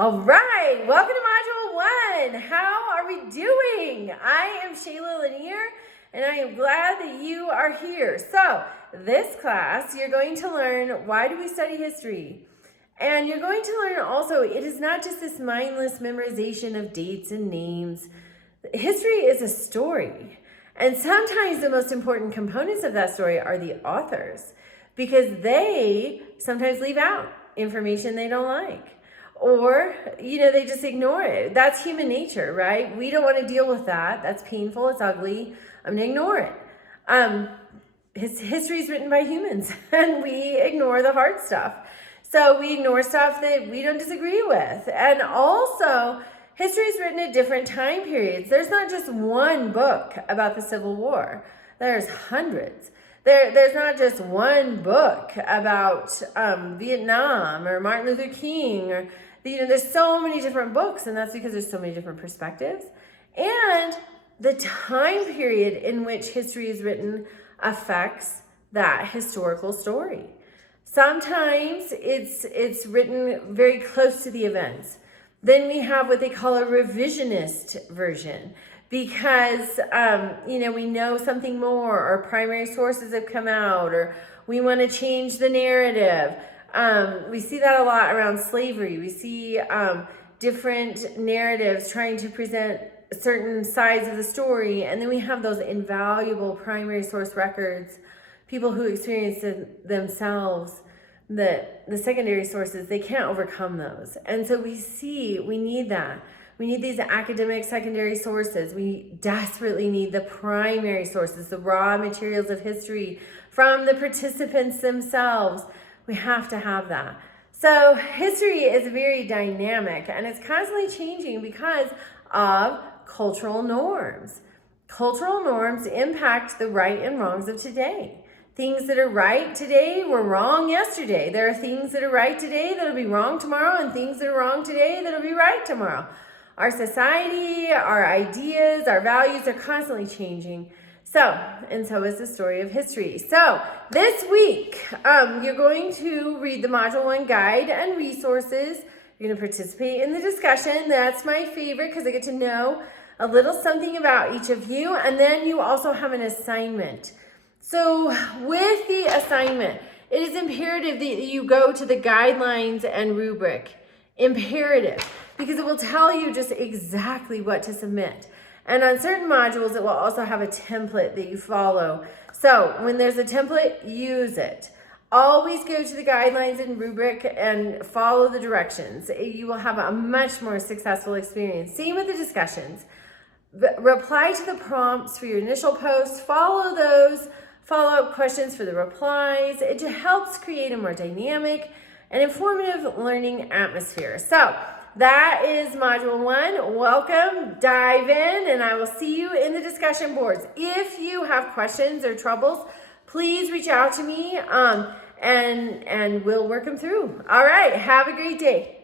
All right, welcome to Module 1. How are we doing? I am Shayla Lanier, and I am glad that you are here. So, this class, you're going to learn why do we study history? And you're going to learn also, it is not just this mindless memorization of dates and names. History is a story. And sometimes the most important components of that story are the authors, because they sometimes leave out information they don't like. Or, they just ignore it. That's human nature, right? We don't want to deal with that. That's painful. It's ugly. I'm going to ignore it. History is written by humans, and we ignore the hard stuff. So we ignore stuff that we don't disagree with. And also, history is written at different time periods. There's not just one book about the Civil War. There's hundreds. There's not just one book about Vietnam or Martin Luther King or there's so many different books, and that's because there's so many different perspectives. And the time period in which history is written affects that historical story. Sometimes it's written very close to the events. Then we have what they call a revisionist version, because we know something more, or primary sources have come out, or we want to change the narrative. We see that a lot around slavery. We see different narratives trying to present certain sides of the story, and then we have those invaluable primary source records, people who experienced it themselves. The secondary sources, they can't overcome those. And so we need that. We need these academic secondary sources. We desperately need the primary sources, the raw materials of history from the participants themselves. We have to have that. So history is very dynamic, and it's constantly changing because of cultural norms. Cultural norms impact the right and wrongs of today. Things that are right today were wrong yesterday. There are things that are right today that'll be wrong tomorrow, and things that are wrong today that'll be right tomorrow. Our society, our ideas, our values are constantly changing. And so is the story of history. So this week, you're going to read the Module 1 guide and resources. You're going to participate in the discussion. That's my favorite because I get to know a little something about each of you. And then you also have an assignment. So with the assignment, it is imperative that you go to the guidelines and rubric. Imperative, because it will tell you just exactly what to submit. And on certain modules, it will also have a template that you follow. So when there's a template, use it. Always go to the guidelines and rubric and follow the directions. You will have a much more successful experience. Same with the discussions. Reply to the prompts for your initial post. Follow those follow-up questions for the replies. It helps create a more dynamic and informative learning atmosphere. So that is Module 1. Welcome, dive in, and I will see you in the discussion boards. If you have questions or troubles, please reach out to me and we'll work them through. All right, have a great day.